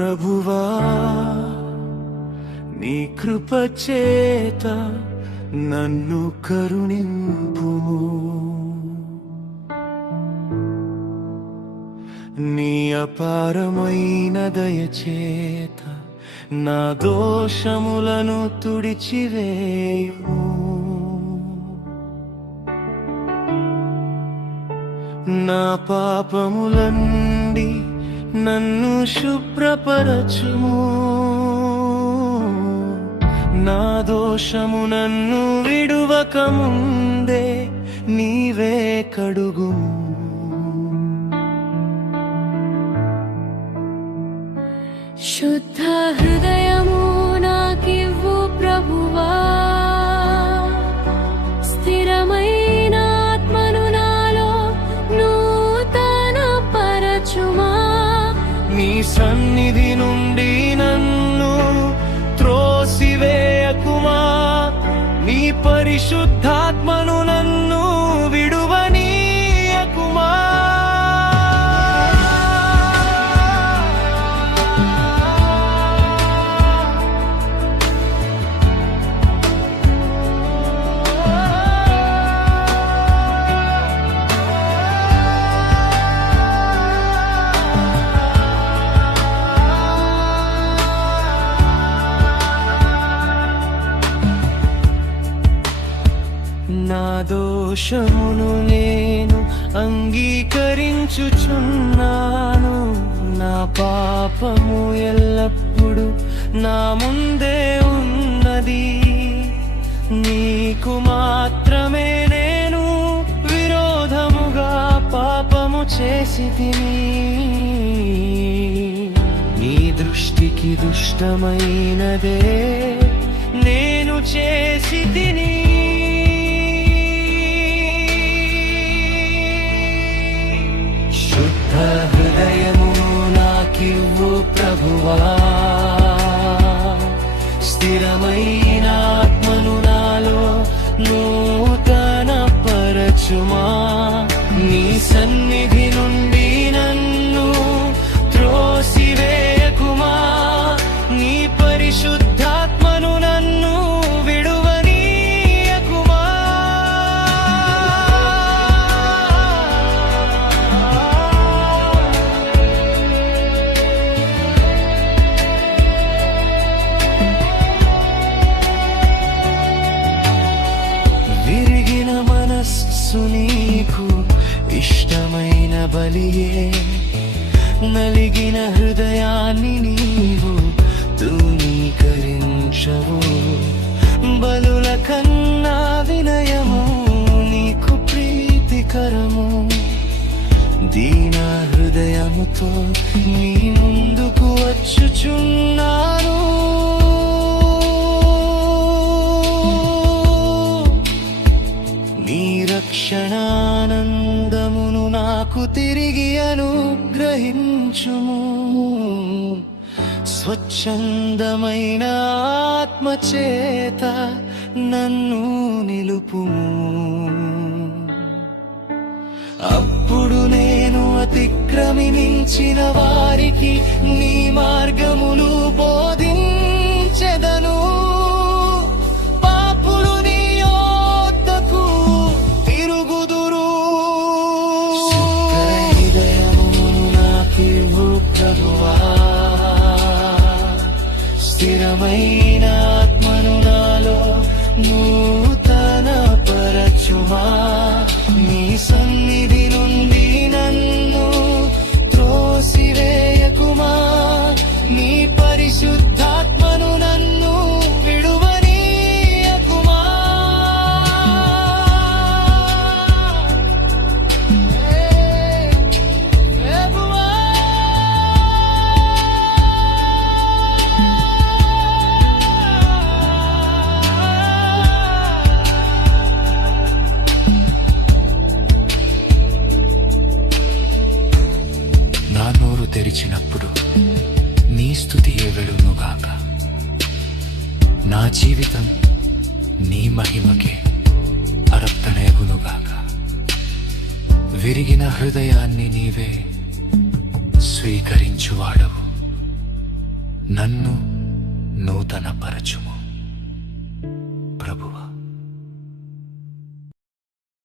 ప్రభువా నీ కృప చేత నన్ను కరుణింపుము. నీ అపారమైన దయచేత నా దోషములను తుడిచివేయుము. నా పాపములండి నన్ను శుభ్రపరచుము. నా దోషము నన్ను విడువక ముందే నీవే కడుగుము. శుద్ధ హృదయము నాకివ్వు ప్రభువా, స్థిరమైన ఆత్మను నాలో నూతన పరచుమా. నీ సన్నిధి నుండి నన్ను త్రోసివేయకుమా. నీ పరిశుద్ధాత్మను నన్ను విడువనీయకుమా. నా దోషమును నేను అంగీకరించుచున్నాను. నా పాపము ఎల్లప్పుడు నా ముందే ఉన్నది. నీకు మాత్రమే నేను విరోధముగా పాపము చేసితిని. నీ దృష్టికి దుష్టమైనదే నేను చేసితిని. హృదయము నాకివ్వు ప్రభువా, స్థిరమైన ఆత్మను నాలో నూతన పరచుమా. నీ సన్నిధి నుండి నన్ను త్రోసివేయకుమా. నీ పరిశుద్ధాత్మను నన్ను విడువనీయకుమా. విరిగిన మనస్సు నీకు ఇష్టమైన బలియే. నలిగిన హృదయాన్ని నీవు తూనీకరించవు. బలుల కన్నా వినయము నీకు ప్రీతికరము. దీన హృదయముతో నీ ముందుకు వచ్చుచున్నాను. నీ రక్షణానందమును నాకు తిరిగి అనుగ్రహించుము. స్వచ్ఛందమైన ఆత్మచేత నన్ను నిలుపుము. అప్పుడు నేను అతిక్రమించిన వారికి నీ మార్గములు బోధించెదను. పాపులు నీ యొద్దకు తిరుగుదురు. హృదయమును నాకివ్వు ప్రభువా, స్థిరమైన ఆత్మను నాలో నూతన పరచుమా. నీ సన్నిధి నుండి నన్ను త్రోసివేయకుమా. నీ పరిశుద్ధాత్మను నన్ను విడువనీయకుమా. నా నోరు తెరిచినప్పుడు నీ స్తుతియే వెలుగునుగాక. నా జీవితం నీ మహిమకే అర్పణయగునుగాక. విరిగిన హృదయాన్ని నీవే స్వీకరించువాడవు. నన్ను నూతనపరచుము ప్రభువా.